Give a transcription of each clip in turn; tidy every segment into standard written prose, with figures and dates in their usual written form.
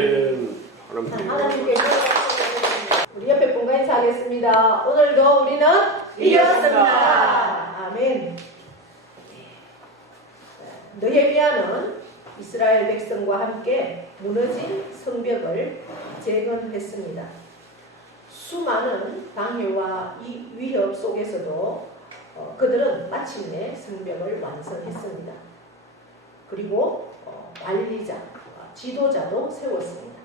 아멘. 하나님께 우리 옆에 분과 인사하겠습니다. 오늘도 우리는 이겼습니다. 아멘. 느헤미야는 이스라엘 백성과 함께 무너진 성벽을 재건했습니다. 수많은 방해와 위협 속에서도 그들은 마침내 성벽을 완성했습니다. 그리고 관리자, 지도자도 세웠습니다.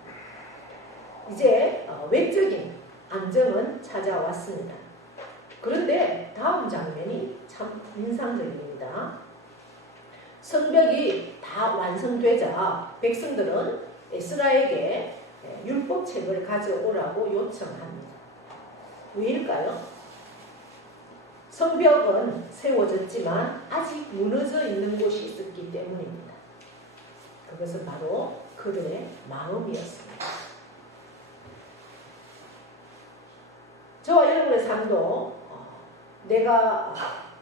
이제 외적인 안정은 찾아왔습니다. 그런데 다음 장면이 참 인상적입니다. 성벽이 다 완성되자 백성들은 에스라에게 율법책을 가져오라고 요청합니다. 왜일까요? 성벽은 세워졌지만 아직 무너져 있는 곳이 있었기 때문입니다. 그것은 바로 그들의 마음이었습니다. 저와 여러분의 삶도 내가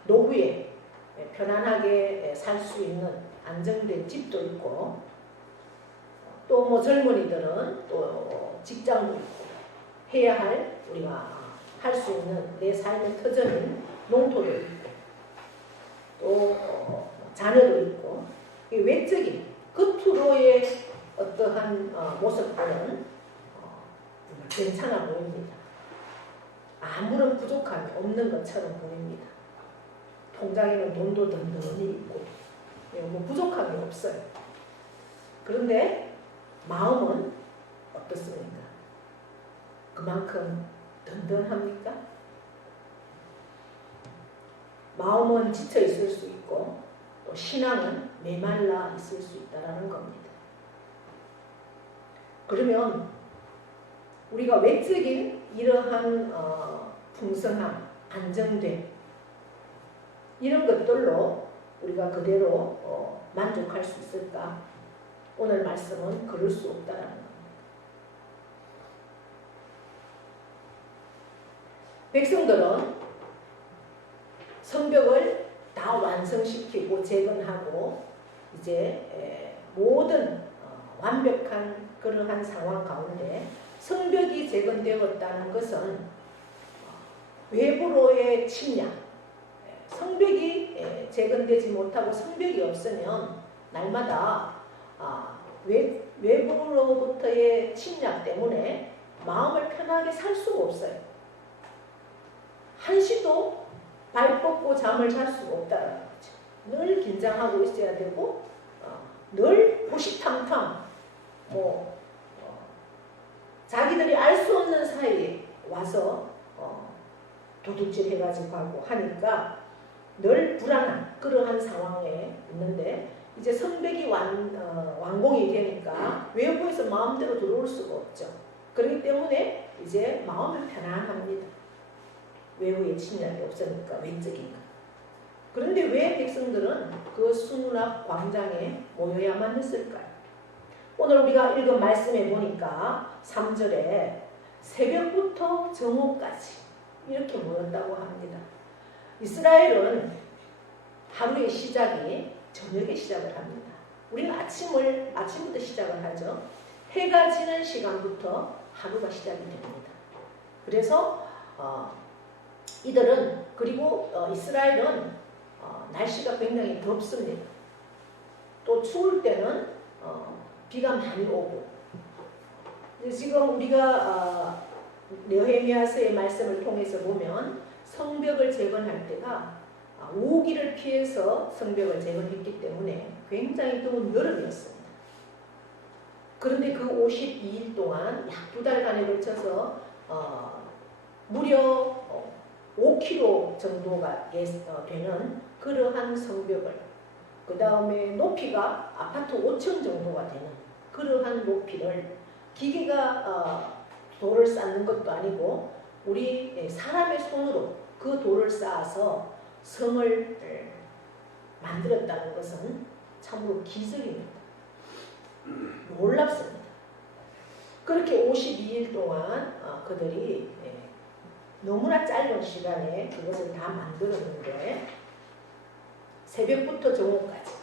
노후에 편안하게 살 수 있는 안정된 집도 있고, 또 뭐 젊은이들은 또 직장도 있고, 해야 할 우리가 할 수 있는 내 삶의 터전인 농토도 있고, 또 자녀도 있고, 이 외적인 겉으로의 어떠한 모습들은 괜찮아 보입니다. 아무런 부족함이 없는 것처럼 보입니다. 통장에는 돈도 든든히 있고 뭐 부족함이 없어요. 그런데 마음은 어떻습니까? 그만큼 든든합니까? 마음은 지쳐 있을 수 있고 또 신앙은 메말라 있을 수 있다는 겁니다. 그러면 우리가 외적인 이러한 풍성함, 안정됨 이런 것들로 우리가 그대로 만족할 수 있을까? 오늘 말씀은 그럴 수 없다는 겁니다. 백성들은 성벽을 다 완성시키고 재건하고 이제 모든 완벽한 그러한 상황 가운데 성벽이 재건되었다는 것은 외부로의 침략, 성벽이 재건되지 못하고 성벽이 없으면 날마다 외부로부터의 침략 때문에 마음을 편하게 살 수가 없어요. 한시도 발 뻗고 잠을 잘 수가 없다는 거죠. 늘 긴장하고 있어야 되고 늘 호시탐탐 자기들이 알 수 없는 사이에 와서 도둑질 해가지고 하고 하니까 늘 불안한 그러한 상황에 있는데, 이제 성벽이 완공이 되니까 외부에서 마음대로 들어올 수가 없죠. 그렇기 때문에 이제 마음은 편안합니다. 외부의 침략이 없으니까, 외적인 것. 그런데 왜 백성들은 그 수문앞 광장에 모여야만 했을까요? 오늘 우리가 읽은 말씀에 보니까 3절에 새벽부터 정오까지 이렇게 모였다고 합니다. 이스라엘은 하루의 시작이 저녁에 시작을 합니다. 우리는 아침부터 시작을 하죠. 해가 지는 시간부터 하루가 시작이 됩니다. 그래서 이들은, 그리고 이스라엘은 날씨가 굉장히 덥습니다. 또 추울 때는 비가 많이 오고, 지금 우리가 느헤미야서의 말씀을 통해서 보면 성벽을 재건할 때가 우기를 피해서 성벽을 재건했기 때문에 굉장히 더운 여름이었습니다. 그런데 그 52일 동안 약 2달간에 걸쳐서 무려 5km 정도가 되는 그러한 성벽을, 그 다음에 높이가 아파트 5층 정도가 되는 그러한 높이를 기계가 돌을 쌓는 것도 아니고 우리 사람의 손으로 그 돌을 쌓아서 성을 만들었다는 것은 참으로 기적입니다. 놀랍습니다. 그렇게 52일 동안 그들이 너무나 짧은 시간에 그것을 다 만들었는데, 새벽부터 정오까지,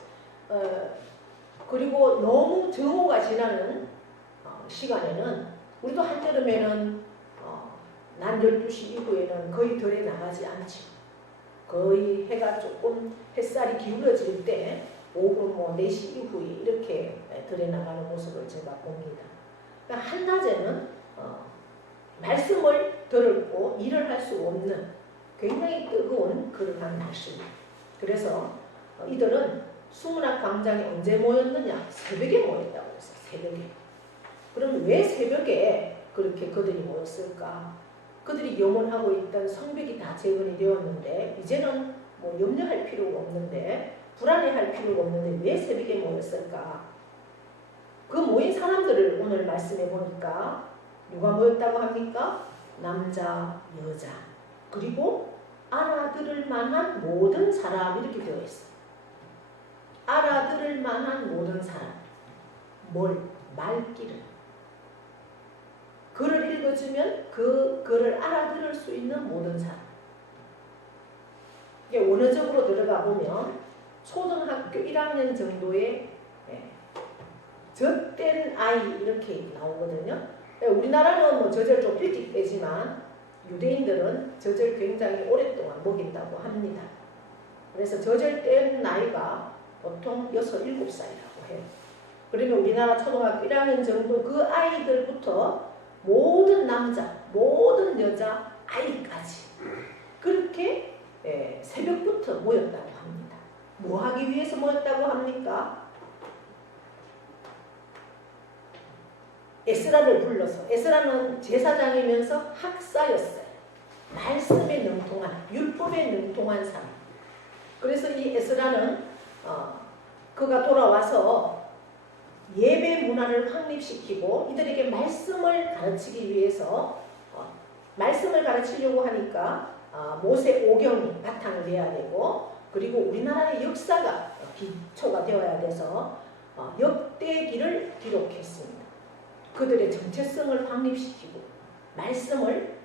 그리고 너무 정오가 지나는 시간에는 우리도 한여름에는 낮 12시 이후에는 거의 덜에 나가지 않죠. 거의 해가 조금 햇살이 기울어질 때 오후 뭐 4시 이후에 이렇게 덜에 나가는 모습을 제가 봅니다. 그러니까 한낮에는 말씀을 들었고 일을 할 수 없는 굉장히 뜨거운 그러한 날씨입니다. 그래서 이들은 수문학 광장에 언제 모였느냐? 새벽에 모였다고 했어요. 새벽에. 그럼 왜 새벽에 그렇게 그들이 모였을까? 그들이 염원하고 있던 성벽이 다 재건이 되었는데 이제는 뭐 염려할 필요가 없는데 불안해할 필요가 없는데 왜 새벽에 모였을까? 그 모인 사람들을 오늘 말씀해 보니까 누가 모였다고 합니까? 남자, 여자, 그리고 알아들을 만한 모든 사람 이렇게 되어 있어요. 알아들을 만한 모든 사람. 뭘? 말귀를. 글을 읽어주면 그 글을 알아들을 수 있는 모든 사람. 이게 원어적으로 들어가 보면 초등학교 1학년 정도의 젖된 아이 이렇게 나오거든요. 우리나라는 뭐 젖을 좀 일찍 떼지만 유대인들은 젖을 굉장히 오랫동안 먹인다고 합니다. 그래서 젖을 뗀 나이가 보통 6, 7살이라고 해요. 그러면 우리나라 초등학교 1학년 정도 그 아이들부터 모든 남자, 모든 여자, 아이까지 그렇게 새벽부터 모였다고 합니다. 뭐 하기 위해서 모였다고 합니까? 에스라를 불러서, 에스라는 제사장이면서 학사였어요. 말씀에 능통한, 율법에 능통한 사람. 그래서 이 에스라는 그가 돌아와서 예배 문화를 확립시키고 이들에게 말씀을 가르치기 위해서 말씀을 가르치려고 하니까 모세 오경이 바탕이 되어야 되고 그리고 우리나라의 역사가 기초가 되어야 돼서 역대기를 기록했습니다. 그들의 정체성을 확립시키고 말씀을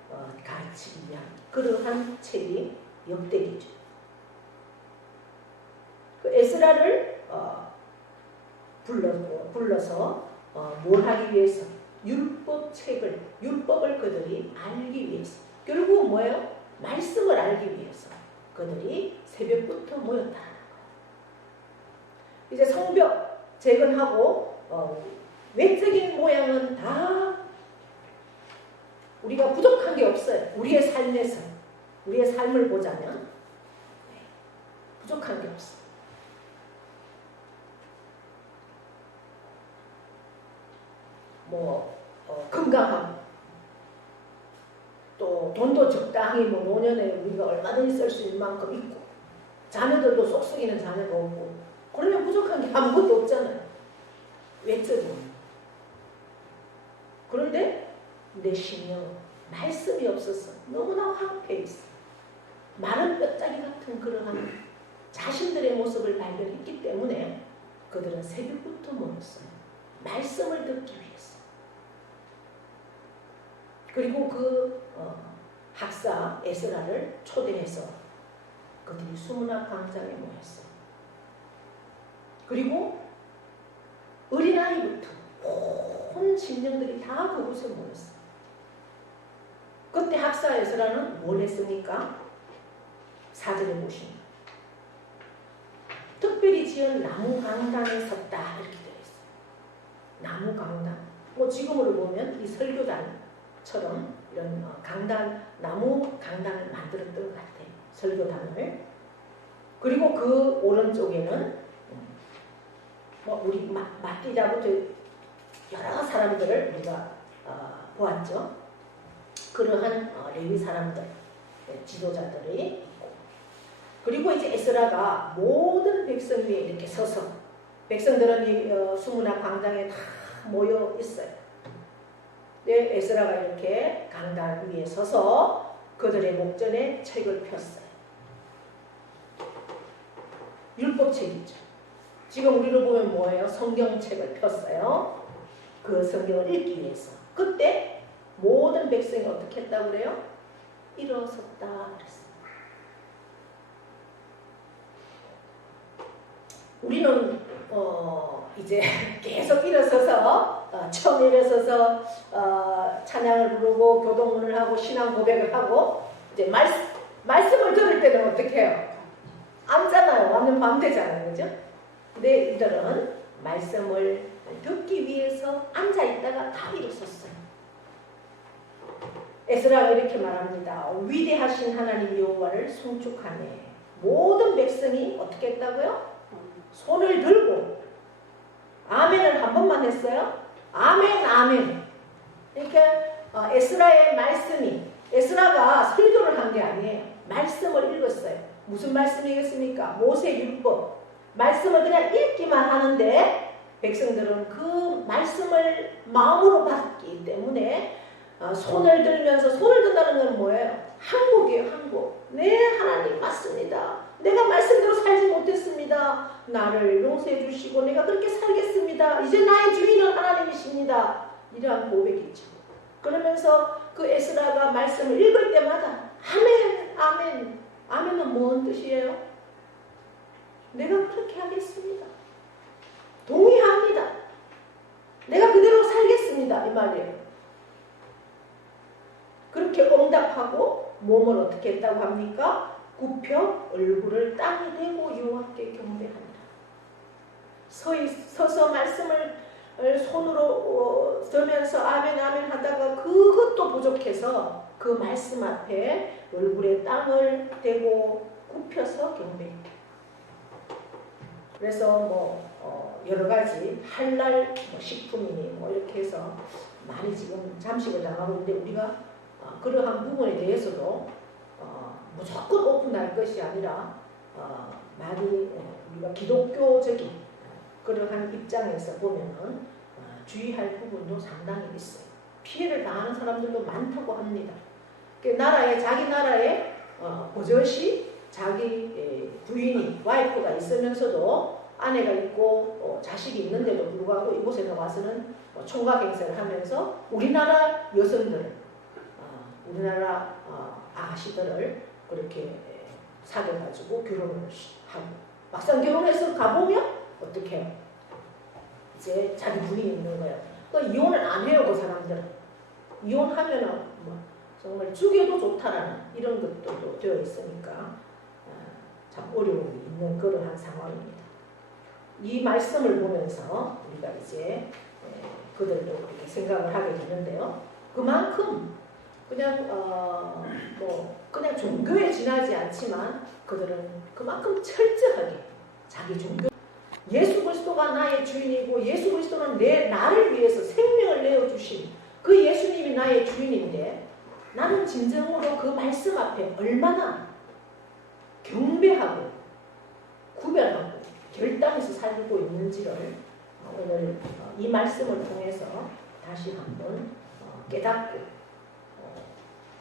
가르치기 위한 그러한 책이 역대기죠. 그 에스라를 불러서 뭘 하기 위해서? 율법을 그들이 알기 위해서. 결국 뭐예요? 말씀을 알기 위해서 그들이 새벽부터 모였다는 거예요. 이제 성벽 재건하고 외적인 모양은 다 우리가 부족한 게 없어요. 우리의 삶에서 우리의 삶을 보자면 부족한 게 없어요. 건강하고 또 돈도 적당히 노년에 우리가 얼마든지 쓸 수 있는 만큼 있고 자녀들도 속 썩이는 자녀가 없고 그러면 부족한 게 아무것도 없잖아요. 외적으로. 그런데 내 심령 말씀이 없어서 너무나 황폐해 있어. 마른 뼈짜기 같은 그러한 자신들의 모습을 발견했기 때문에 그들은 새벽부터 모였어요. 말씀을 듣기 위해서. 그리고 그 학사 에스라를 초대해서 그들이 수문학 광장에 모였어요. 그리고 어린아이부터 온 심령들이 다 그곳에 모였어요. 그때 학사 에스라는 뭘 했습니까? 4절에 보시면 특별히 지은 나무 강단에 섰다 이렇게 되어 있어요. 나무 강단. 지금으로 보면 이 설교단처럼 이런 나무 강단을 만들었던 것 같아요. 설교단을. 그리고 그 오른쪽에는 우리 마띠자부터 여러 사람들을 우리가 보았죠. 그러한 레위 사람들, 지도자들이 있고 그리고 이제 에스라가 모든 백성 위에 이렇게 서서 백성들은 이 수문학 광장에 다 모여 있어요. 네, 에스라가 이렇게 강단 위에 서서 그들의 목전에 책을 폈어요. 율법책이죠. 지금 우리로 보면 뭐예요? 성경책을 폈어요. 그 성경을 읽기 위해서. 그때 모든 백성이 어떻게 했다고 그래요? 일어섰다 그랬어요. 우리는 이제 계속 일어서서 처음 일어서서 찬양을 부르고 교동문을 하고 신앙 고백을 하고 이제 말씀을 들을 때는 어떻게 해요? 앉잖아요. 완전 밤되잖아요. 그죠? 근데 이들은 말씀을 듣기 위해서 앉아있다가 다 일어섰어요. 에스라가 이렇게 말합니다. 위대하신 하나님 여호와를 송축하네. 모든 백성이 어떻게 했다고요? 손을 들고 아멘을 한 번만 했어요. 아멘 아멘. 그러니까 에스라의 말씀이 에스라가 설교를 한 게 아니에요. 말씀을 읽었어요. 무슨 말씀이겠습니까? 모세 율법. 말씀을 그냥 읽기만 하는데 백성들은 그 말씀을 마음으로 받기 때문에 손을 들면서 손을 든다는 건 뭐예요? 항복이에요. 항복. 네 하나님 맞습니다. 내가 말씀대로 살지 못했습니다. 나를 용서해 주시고 내가 그렇게 살겠습니다. 이제 나의 주인은 하나님이십니다. 이러한 고백이죠. 그러면서 그 에스라가 말씀을 읽을 때마다 아멘 아멘. 아멘은 뭔 뜻이에요? 내가 그렇게 하겠습니다. 동의합니다. 내가 그대로 살겠습니다. 이 말이에요. 그렇게 응답하고 몸을 어떻게 했다고 합니까? 굽혀 얼굴을 땅에 대고 여호와께 경배합니다. 서서 말씀을 손으로 들면서 아멘 아멘 하다가 그것도 부족해서 그 말씀 앞에 얼굴에 땅을 대고 굽혀서 경배합니다. 그래서 여러 가지 할랄 식품이니 이렇게 해서 많이 지금 잠식을 당하고 있는데 우리가 그러한 부분에 대해서도 무조건 오픈할 것이 아니라 많이 우리가 기독교적인 그러한 입장에서 보면은 주의할 부분도 상당히 있어요. 피해를 당하는 사람들도 많다고 합니다. 자기 나라에 버젓이 자기 부인이 와이프가 있으면서도 아내가 있고 자식이 있는데도 불구하고 이곳에 나와서는 총각 행세를 하면서 우리나라 여성들을 우리나라 아가씨들을 그렇게 사귀어가지고 결혼을 하고 막상 결혼해서 가보면 어떻게 해요? 이제 자기 부인이 있는 거예요. 또 이혼을 안 해요. 그 사람들은. 이혼하면은 정말 죽여도 좋다라는 이런 것들도 되어 있으니까 참 어려움이 있는 그러한 상황입니다. 이 말씀을 보면서 우리가 이제 그들도 이렇게 생각을 하게 되는데요. 그만큼 그냥 종교에 지나지 않지만 그들은 그만큼 철저하게 자기 종교 예수 그리스도가 나의 주인이고 예수 그리스도는 나를 위해서 생명을 내어주신 그 예수님이 나의 주인인데 나는 진정으로 그 말씀 앞에 얼마나 경배하고 구별하고 결단해서 살고 있는지를 오늘 이 말씀을 통해서 다시 한번 깨닫고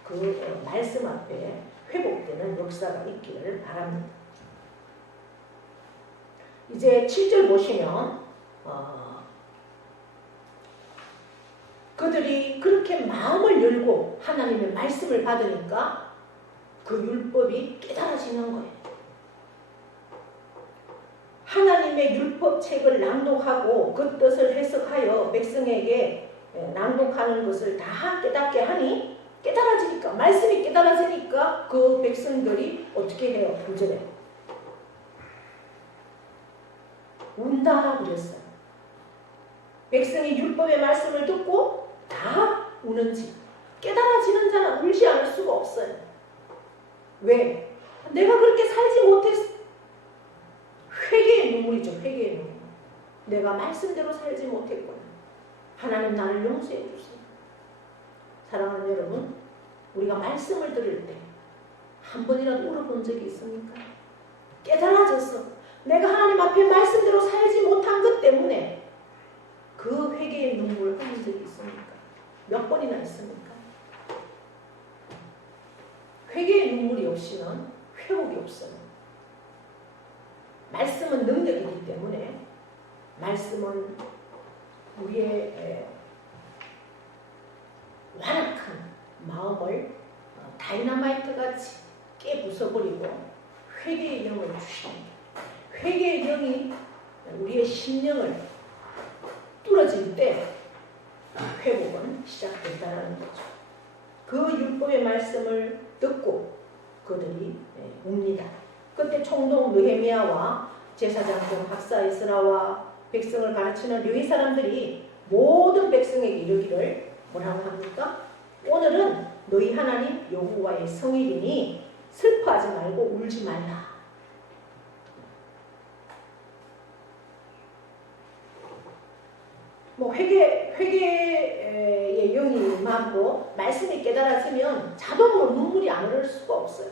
그 말씀 앞에 회복되는 역사가 있기를 바랍니다. 이제 7절 보시면 그들이 그렇게 마음을 열고 하나님의 말씀을 받으니까 그 율법이 깨달아지는 거예요. 하나님의 율법책을 낭독하고 그 뜻을 해석하여 백성에게 낭독하는 것을 다 깨닫게 하니 깨달아지니까 말씀이 깨달아지니까 그 백성들이 어떻게 해요? 9절에 운다 그랬어요. 백성이 율법의 말씀을 듣고 다 우는지 깨달아지는 자는 울지 않을 수가 없어요. 왜? 내가 그렇게 살지 못했어. 회개의 눈물이죠. 회개의 눈물. 내가 말씀대로 살지 못했구나. 하나님 나를 용서해 주세요. 사랑하는 여러분, 우리가 말씀을 들을 때 한 번이라도 울어본 적이 있습니까? 깨달아져서 내가 하나님 앞에 말씀대로 살지 못한 것 때문에 그 회개의 눈물을 흘린 적이 있습니까? 몇 번이나 있습니까? 회개의 눈물이 없이는 회복이 없어요. 말씀은 능력이기 때문에 말씀은 우리의 완악한 마음을 다이너마이트 같이 깨부숴버리고 회개의 영을 주십니다. 회개의 영이 우리의 심령을 뚫어질 때 회복은 시작된다는 거죠. 그 율법의 말씀을 듣고 그들이 웁니다. 그때 총독 느헤미야와 제사장들 학사 에스라와 백성을 가르치는 르위 사람들이 모든 백성에게 이르기를 뭐라고 합니까? 오늘은 너희 하나님 여호와의 성일이니 슬퍼하지 말고 울지 말라. 뭐 회개의 영이 임하고 말씀이 깨달아지면 자동으로 눈물이 안 흐를 수가 없어요.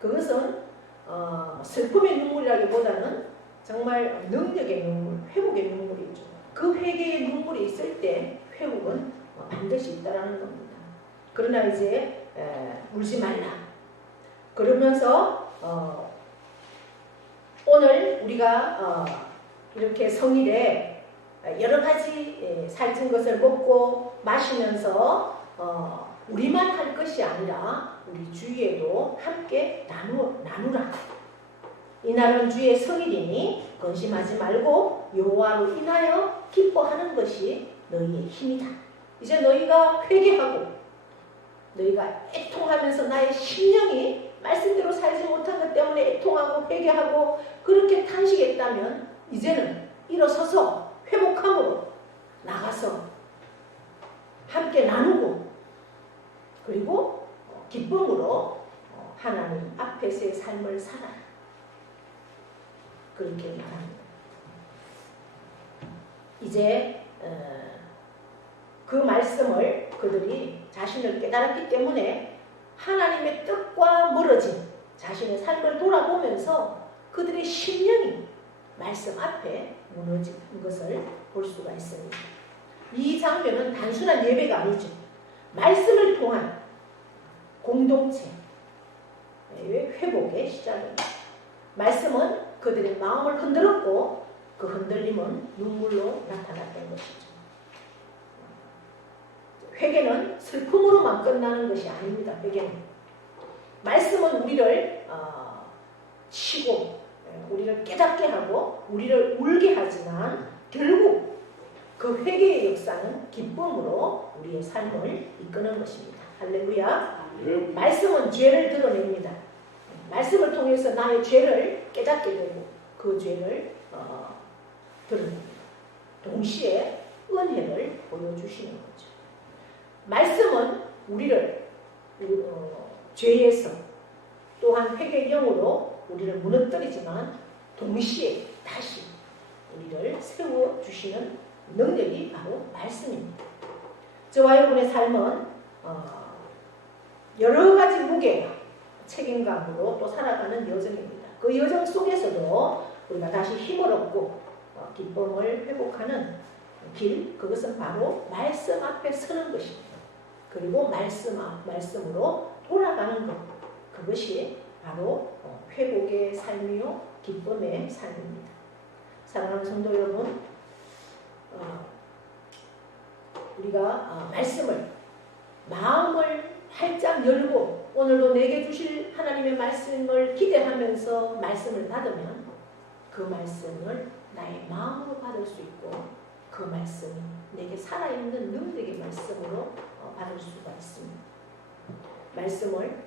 그것은 슬픔의 눈물이라기보다는 정말 능력의 눈물, 회복의 눈물이죠. 그 회개의 눈물이 있을 때 회복은 반드시 있다라는 겁니다. 그러나 이제 울지 말라. 그러면서 오늘 우리가 이렇게 성일에 여러 가지 살찐 것을 먹고 마시면서 우리만 할 것이 아니라 우리 주위에도 함께 나누라. 이날은 주의 성일이니 근심하지 말고 여호와로 인하여 기뻐하는 것이 너희의 힘이다. 이제 너희가 회개하고 너희가 애통하면서 나의 심령이 말씀대로 살지 못한 것 때문에 애통하고 회개하고 그렇게 탄식했다면 이제는 일어서서 회복함으로 나가서 함께 나누고 그리고 기쁨으로 하나님 앞에서의 삶을 살아라. 그렇게 말합니다. 이제 그 말씀을 그들이 자신을 깨달았기 때문에 하나님의 뜻과 멀어진 자신의 삶을 돌아보면서 그들의 심령이 말씀 앞에 무너진 것을 볼 수가 있습니다. 이 장면은 단순한 예배가 아니죠. 말씀을 통한 공동체 회복의 시작입니다. 말씀은 그들의 마음을 흔들었고 그 흔들림은 눈물로 나타났던 것이죠. 회개는 슬픔으로만 끝나는 것이 아닙니다. 회개는 말씀은 우리를 치고 우리를 깨닫게 하고 우리를 울게 하지만 결국 그 회개의 역사는 기쁨으로 우리의 삶을 이끄는 것입니다. 할렐루야. 말씀은 죄를 드러냅니다. 말씀을 통해서 나의 죄를 깨닫게 되고 그 죄를 드러냅니다. 동시에 은혜를 보여주시는 거죠. 말씀은 우리를 죄에서 또한 회개의 영으로 우리를 무너뜨리지만 동시에 다시 우리를 세워주시는 능력이 바로 말씀입니다. 저와 여러분의 삶은 여러 가지 무게와 책임감으로 또 살아가는 여정입니다. 그 여정 속에서도 우리가 다시 힘을 얻고 기쁨을 회복하는 길, 그것은 바로 말씀 앞에 서는 것입니다. 그리고 말씀으로 돌아가는 것, 그것이 바로 회복의 삶이요 기쁨의 삶입니다. 사랑하는 성도 여러분, 우리가 말씀을 마음을 활짝 열고 오늘도 내게 주실 하나님의 말씀을 기대하면서 말씀을 받으면 그 말씀을 나의 마음으로 받을 수 있고 그 말씀이 내게 살아있는 능력의 말씀으로 받을 수가 있습니다. 말씀을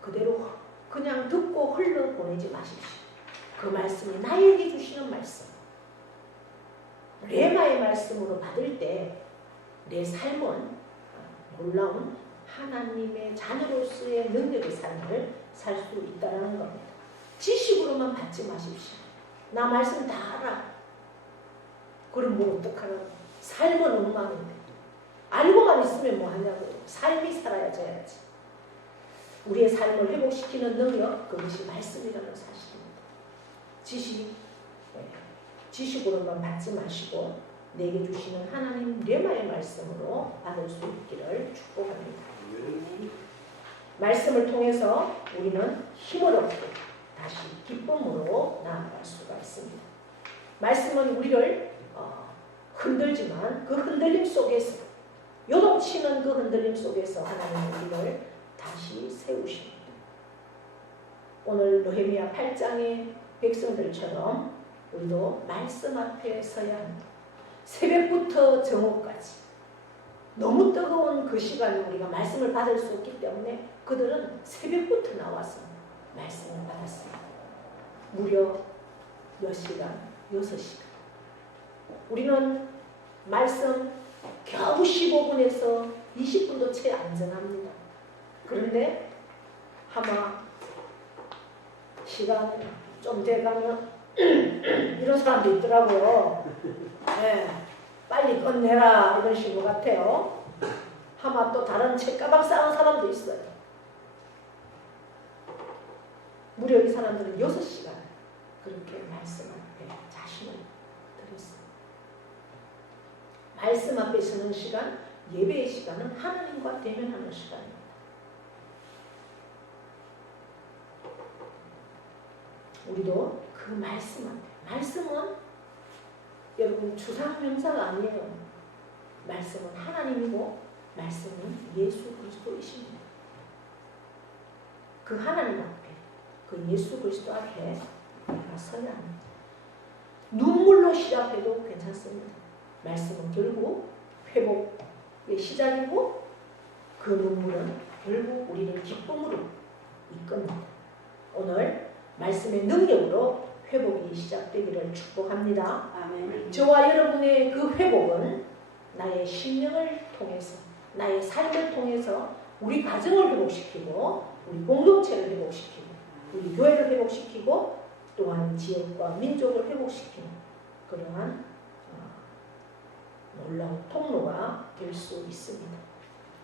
그대로 그냥 듣고 흘러보내지 마십시오. 그 말씀이 나에게 주시는 말씀, 레마의 말씀으로 받을 때 내 삶은 놀라운 하나님의 자녀로서의 능력의 삶을 살 수 있다는 겁니다. 지식으로만 받지 마십시오. 나 말씀 다 알아. 그럼 뭐 어떡하라고. 삶은 엉망인데. 알고만 있으면 뭐 하냐고. 삶이 살아야지. 우리의 삶을 회복시키는 능력, 그것이 말씀이라는 사실입니다. 지식으로만 받지 마시고 내게 주시는 하나님 레마의 말씀으로 받을 수 있기를 축복합니다. 말씀을 통해서 우리는 힘을 얻고 다시 기쁨으로 나아갈 수가 있습니다. 말씀은 우리를 흔들지만 그 흔들림 속에서 요동치는 그 흔들림 속에서 하나님은 우리를 다시 세우십니다. 오늘 느헤미야 8장의 백성들처럼 우리도 말씀 앞에 서야 합니다. 새벽부터 정오까지 너무 뜨거운 그 시간에 우리가 말씀을 받을 수 없기 때문에 그들은 새벽부터 나와서 말씀을 받았습니다. 무려 몇 시간? 6시간. 우리는 말씀 겨우 15분에서 20분도 채 안전합니다. 그런데 아마 시간 좀 돼가면 이런 사람도 있더라고요. 네, 빨리 끝내라 이런 식으로 같아요. 아마 또 다른 책가방 싸는 사람도 있어요. 무려 이 사람들은 6시간 그렇게 말씀 앞에 자신을 드렸습니다. 말씀 앞에 서는 시간, 예배의 시간은 하나님과 대면하는 시간입니다. 우리도 그 말씀 앞에, 말씀은 여러분 주상명사가 아니에요. 말씀은 하나님이고 말씀은 예수 그리스도이십니다. 그 하나님 앞에, 그 예수 그리스도 앞에 내가 서야 합니다. 눈물로 시작해도 괜찮습니다. 말씀은 결국 회복의 시작이고 그 눈물은 결국 우리를 기쁨으로 이끕니다. 오늘 말씀의 능력으로 회복이 시작되기를 축복합니다. 아멘. 저와 여러분의 그 회복은 나의 심령을 통해서, 나의 삶을 통해서 우리 가정을 회복시키고 우리 공동체를 회복시키고 우리 교회를 회복시키고 또한 지역과 민족을 회복시키는 그러한 놀라운 통로가 될 수 있습니다.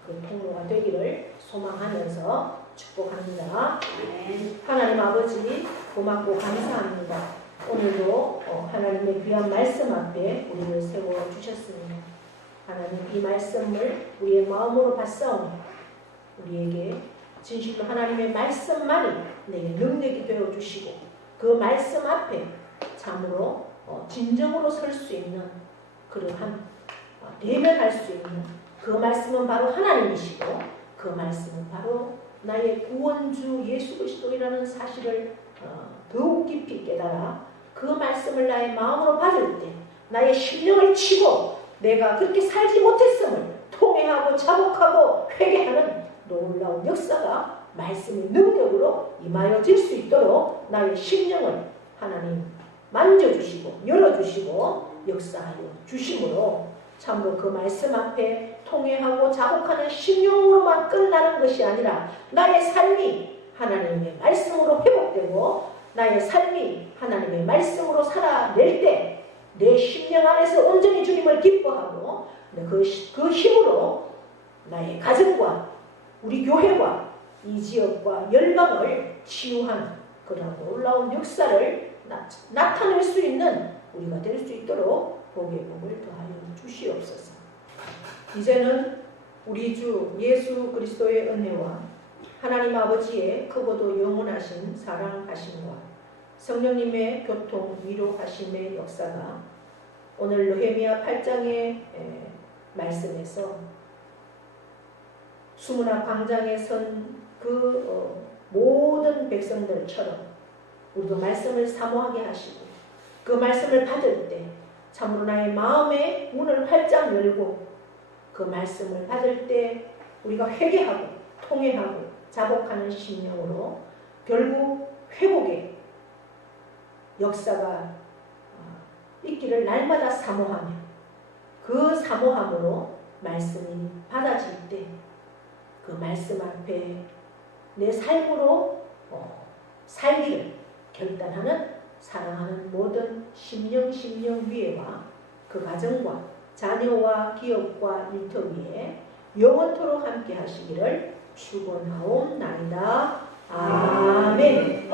그 통로가 되기를 소망하면서 축복합니다. 하나님 아버지 고맙고 감사합니다. 오늘도 하나님의 귀한 말씀 앞에 우리를 세워주셨습니다. 하나님 이 말씀을 우리의 마음으로 받사오니 우리에게 진실로 하나님의 말씀만이 내게 능력이 되어주시고 그 말씀 앞에 참으로 진정으로 설 수 있는 그러한 대면할 수 있는 그 말씀은 바로 하나님이시고 그 말씀은 바로 나의 구원주 예수 그리스도이라는 사실을 더욱 깊이 깨달아 그 말씀을 나의 마음으로 받을 때 나의 심령을 치고 내가 그렇게 살지 못했음을 통회하고 자복하고 회개하는 놀라운 역사가 말씀의 능력으로 임하여질 수 있도록 나의 심령을 하나님 만져주시고 열어주시고 역사하여 주심으로 참으로 그 말씀 앞에 통회하고 자복하는 심령으로만 끝나는 것이 아니라 나의 삶이 하나님의 말씀으로 회복되고 나의 삶이 하나님의 말씀으로 살아낼 때 내 심령 안에서 온전히 주님을 기뻐하고 그 힘으로 나의 가정과 우리 교회와 이 지역과 열방을 치유하는 그런 놀라운 역사를 나타낼 수 있는 우리가 될 수 있도록 복의 복을 더하여 주시옵소서. 이제는 우리 주 예수 그리스도의 은혜와 하나님 아버지의 크고도 영원하신 사랑하심과 성령님의 교통 위로하심의 역사가 오늘 느헤미야 8장의 말씀에서 수문학 광장에 선 그 모든 백성들처럼 우리도 말씀을 사모하게 하시고 그 말씀을 받을 때 참으로 나의 마음의 문을 활짝 열고 그 말씀을 받을 때 우리가 회개하고 통회하고 자복하는 심령으로 결국 회복의 역사가 있기를 날마다 사모하며 그 사모함으로 말씀이 받아질 때 그 말씀 앞에 내 삶으로 살기를 결단하는 사랑하는 모든 심령 위에와 그 가정과 자녀와 기업과 일터 위에 영원토록 함께 하시기를 축원하옵나이다. 아멘.